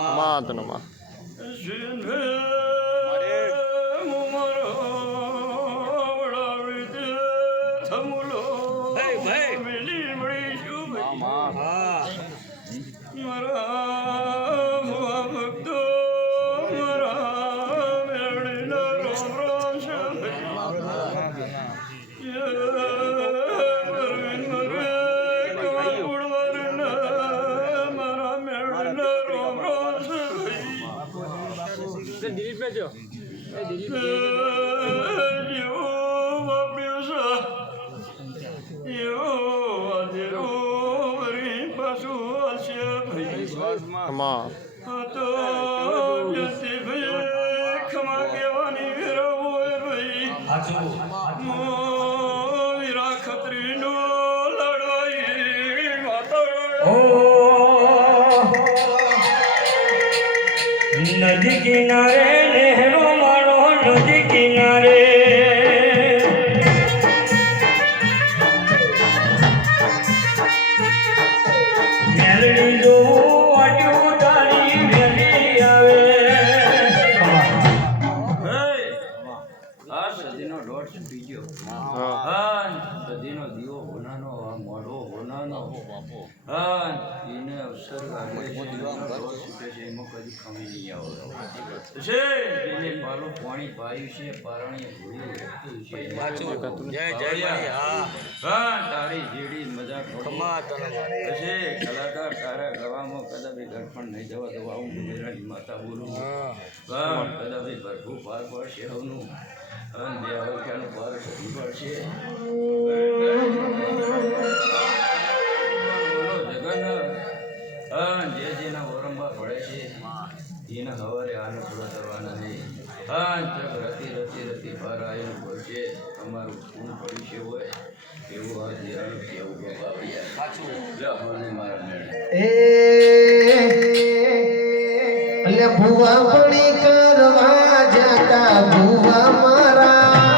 માતનમાં delete में जो delete नदी किनारे नेहरू मारो नदी किनारे मेलडी जो वाट्यो तारी मेली आवे आ सदीनो डोट छूटी गयो हां सदीनो दियो होनानो आ मोढो होनानो हां इने अवसर आले डोट छूटे છે એમાં કદી કમી નહીં આવે છે એને પાલો પાણી પાયું છે પારણી ભૂલ્યું છે સાચું જય જય હા હા તારી જેડી મજાક ખમા તને છે કલાકાર તારા ગવામાં કદાપી ગરફણ નહીં જવા દો હું મેરાની માતા બોલું હા કદાપી ભરપૂર પાર પડશે હવનું અન બે અવખ્યાનું પાર સધી પડશે જે જેના ઓરંબા પડે છે એના હવારે આને પૂરા કરવાના નહીં હા જગ રતી રતી રતી બહાર આવીને બોલશે તમારું ખૂન પડ્યું છે હોય એવું આ દેરાનું કેવું બાબા સાચું મને મારા મેળે ભુવા પડી કરવા જતા ભુવા મારા